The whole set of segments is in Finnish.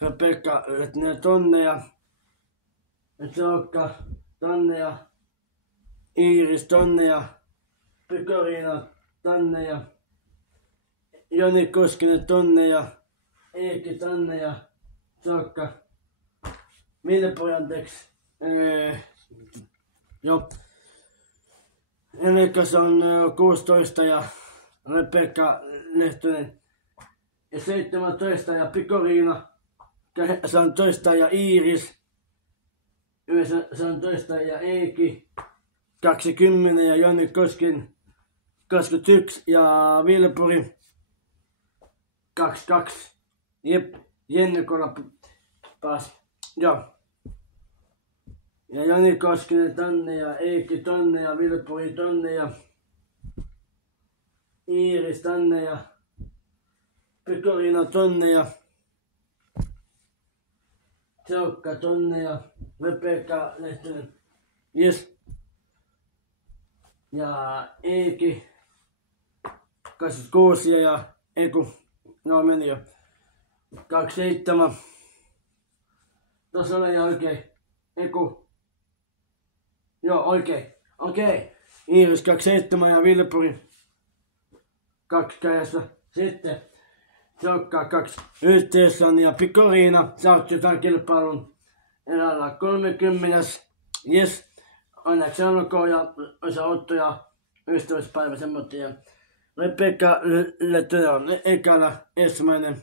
Rebekka lähtee tonne ja Joukka tonne ja Iiris tonne ja Pikoriina tonne ja Joni Koskinen tonne ja Eiki tonne ja Joukka Vilpojanteeksi. Joo. Elikkä se on 16 ja Rebekka Lehtonen ja 17 ja Pikoriina 18 ja Iiris 19 ja Eiki 20 ja Joni Koskin 21 ja Vilpuri 22. Jep, Jenni Kola pääsi. Joo. Ja Joni Koskinen tonne ja Eikki tonne ja Vilpuri tonne ja Iiris tonne ja Pikoriina tonne ja Joukka tonne ja Rebekka Lehtonen. Yes. Ja Eiki 26 ja Eiku. No meni jo. 27. Tuossa oli jo oikein. Eiku. Joo oikein. Okei. Iiris 27 ja Vilpuri 2 kädessä. Sitten Joukka 2 yhteensä ja Pikoriina saavutti tämän kilpailun erällä 30. Yes. Onneksi olkoon ja osa Otto ja ystävyspäivä semmoinen. Ja Rebekka Lehtonen on ekana ensimmäinen.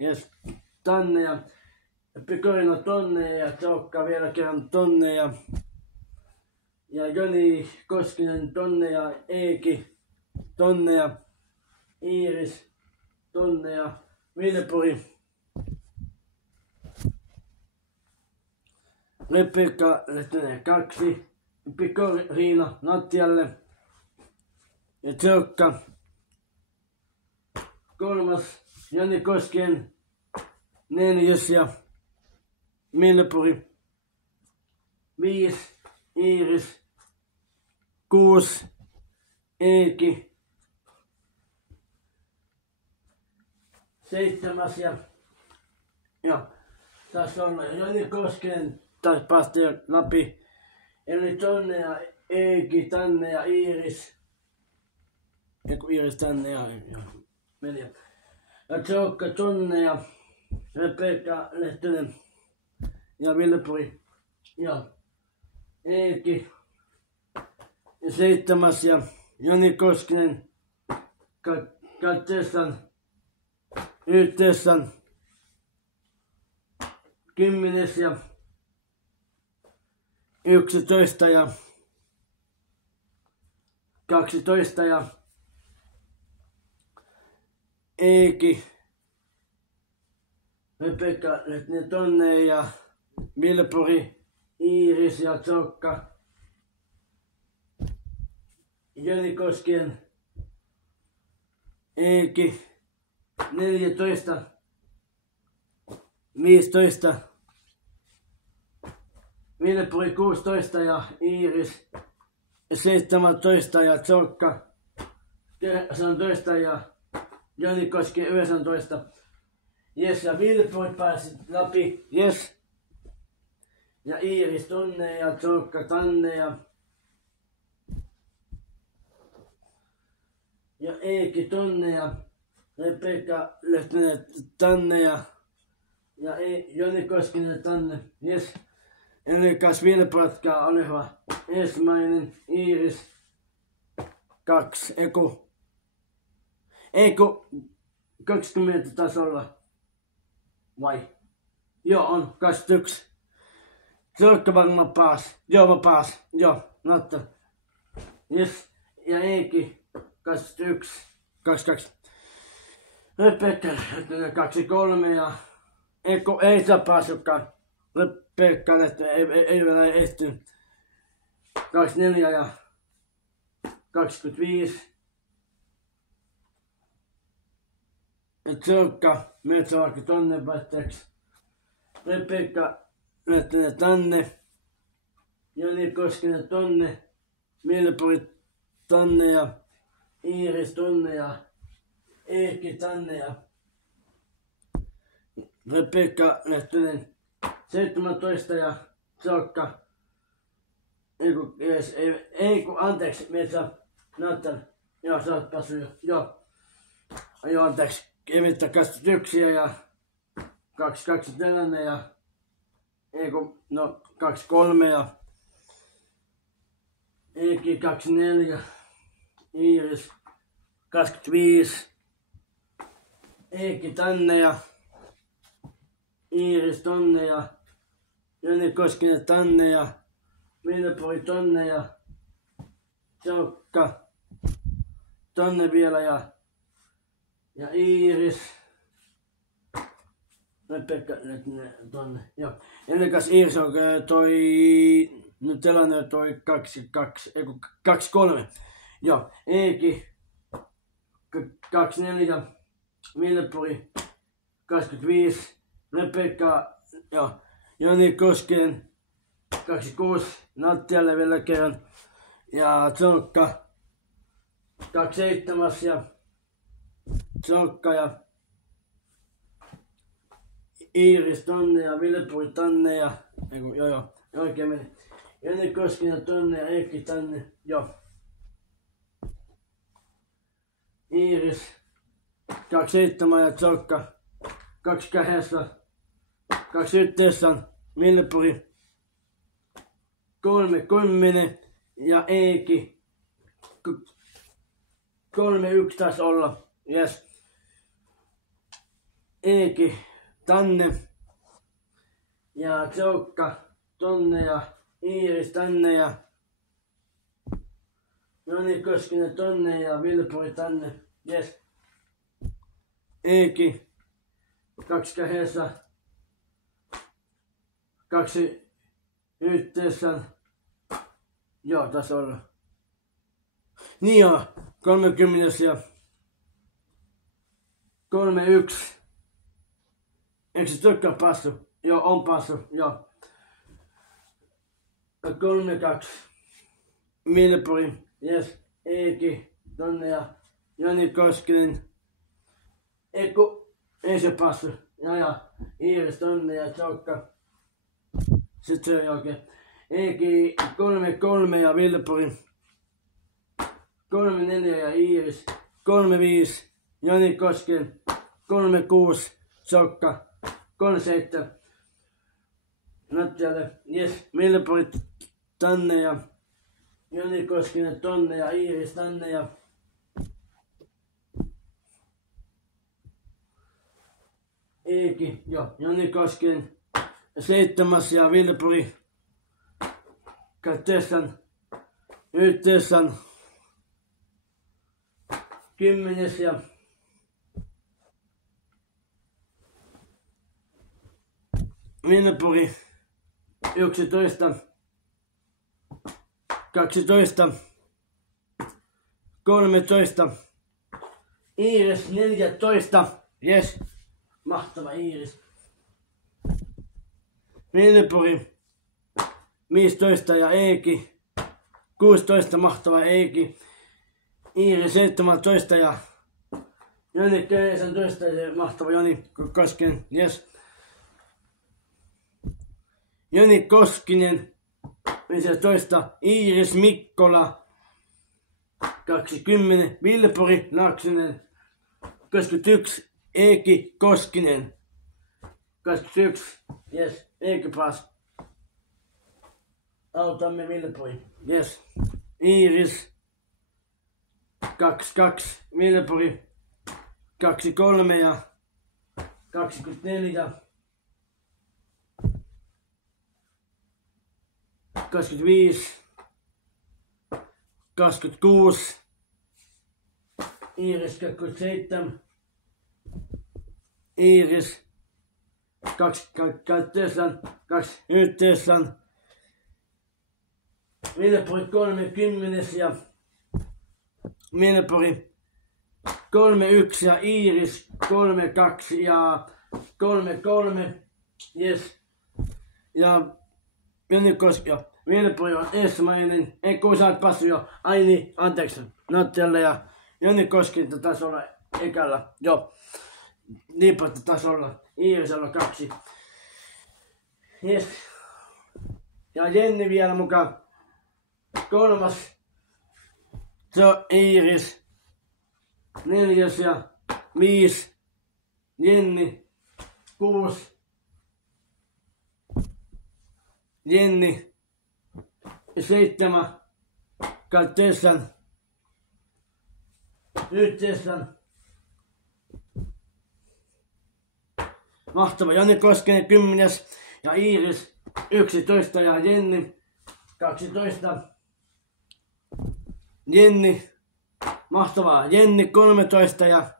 Yes. Tänne ja Pikoriina tonne ja Joukka vielä kerran tonne ja Joni Koskinen tonne ja Eiki tonne ja Iiris tonne ja Vilpuri. Rebekka Lehtonen 2, Pikoriina lattialle ja Joukka 3, Joni Koskinen 4 ja Vilpuri 5, Iiris 6, Eiki 7 ja tässä on Joni Koskinen taas päästi läpi. Eli tonne ja Eiki tänne ja Iiris. Eiku Iiris tänne ja meni. Ja Joukka tonne ja Rebekka Lehtonen ja Vilpuri ja Eiki ja 7 ja Joni Koskinen 8 yhteensä 10 ja 11 ja 12 ja Eiki, Rebekka Lehtonen tonne ja Vilpuri, Iiris ja Joukka, Joni Koskinen, Eiki 14, 15, Vilpuri 16 ja Iiris 17 ja Joukka 18 ja Joni Koskinen 19. Jes ja Vilpuri pääsi läpi. Jes. Ja Iiris tonne ja Joukka tänne ja Eiki tonne ja Rebekka Lehtonen tänne ja Joni Koskinen tänne. Jes. Elikas Vilpuratkaa on hyvä. Ensimmäinen Iiris 2. Eiku 20 tasolla. Vai? Joo on 21. Joukka varmaan paas. Joo mä paas. Joo. Notta. Jes. Ja Eiki 21. 22. Rebekka 23 ja ei saa päässytkään. Rebekka ei vielä ehtinyt. 24 ja 25. Ja Joukka metsävarkki tonne vaihteeksi. Rebekka Lehtonen tänne. Joni Koskinen tonne. Vilpuri tonne ja Iiris tonne ja Eikki tänne ja Rebekka Lehtonen 17 ja Sokka. Anteeksi, metsä näyttän. Joo, sä oot päässyt jo. Joo, anteeksi. Evittä 21 ja 24 ja 23 ja Eiki 24, Iiris 25, Eiki tänne ja Iiris tonne ja Joni Koskinen tänne ja Vilpuri tonne ja Sokka tonne vielä ja Iiris. Rebekka tonne. Joo. Elikas Iiris on nyt tilanne toi 23. Joo. Eiki 24. Vilpuri 25. Rebekka Joni Koskinen 26. Nattialle vielä kerran. Ja Sokka 27. ja Sokka ja Iiris tonne ja Vilpuri tänne ja oikein meni. Joni Koskinen tonne ja Eikki tänne. Joo. Iiris 27 ja Sokka 28. 29. Vilpuri 30 ja Eikki 31 taisi olla. Yes. Eikki tänne ja Sokka tonne ja Iiris tänne ja Joni Koskinen tonne ja Vilpuri tänne. Yes. Eikki 28. 29. Joo, tässä on. Niin joo, 30 ja 31. Eikö se tykkää passu? Joo, on passu, joo. 32. Vilpuri, yes, Eiki, tonne ja Joni Koskinen. Ei se passu. Ja, Iiris tonne ja Sokka. Sitten se on oikein. Eiki 33 ja Vilpuri 34 ja Iiris 35. Joni Koskinen 36. Sokka 37. Nattialle, yes, Vilpuri tänne ja Joni Koskinen tonne ja Iiris tänne ja Eiki, joo, Joni Koskinen 7 ja Vilpuri 9. 10 ja Vilpuri 11. 12. 13. Iiris 14. Yes. Mahtava Iiris. Vilpuri 15 ja Eiki 16. Mahtava Eiki. Iiris 17 ja Joni 19 ja mahtava Joni Koskinen. Yes. Joni Koskinen 15. Iiris Mikkola 20. Vilpuri Laaksonen 21. Eiki Koskinen 21. Yes. Eiki pass. Autamme Vilpuri. Yes. Iiris 22. Vilpuri 23 ja 24. 25. 26. Iiris 27. Iiris 29. 29. Vilpuri 30 ja Vilpuri 31 ja Iiris 32 ja 33. Yes. Ja Joni Koskinen. Vilpuri on ensimmäinen. Ei kun sä oot passu jo. Ai niin, anteeksi. Nattialle ja Joni Koskinen taisi olla ekällä. Joo. liipattotasolla. Iirisellä 2. Yes. Ja Jenni vielä mukaan. 3. Se on Iiris. 4. ja 5. Jenni. 6. Jenni. 7. Kaltessan. 9. Mahtava Jani Koskinen 10. ja Iiris 11 ja Jenni 12. Jenni, mahtavaa. Jenni 13 ja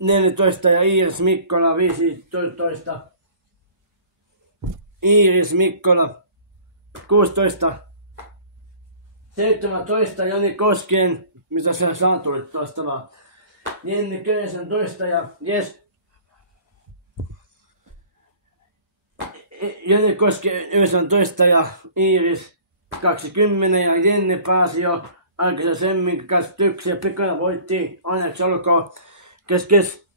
14 ja Iiris Mikkola 15. Iiris Mikkola 16. 17 Jani Koskinen, mitä sä sanoit tuosta vaan. Jenni 19 ja Jes. Jenni Koskinen 19 ja Iiris 20 ja Jenni pääsi jo aikaisemmin 21 ja Pikana voitti. Onneksi olkoon. Kes.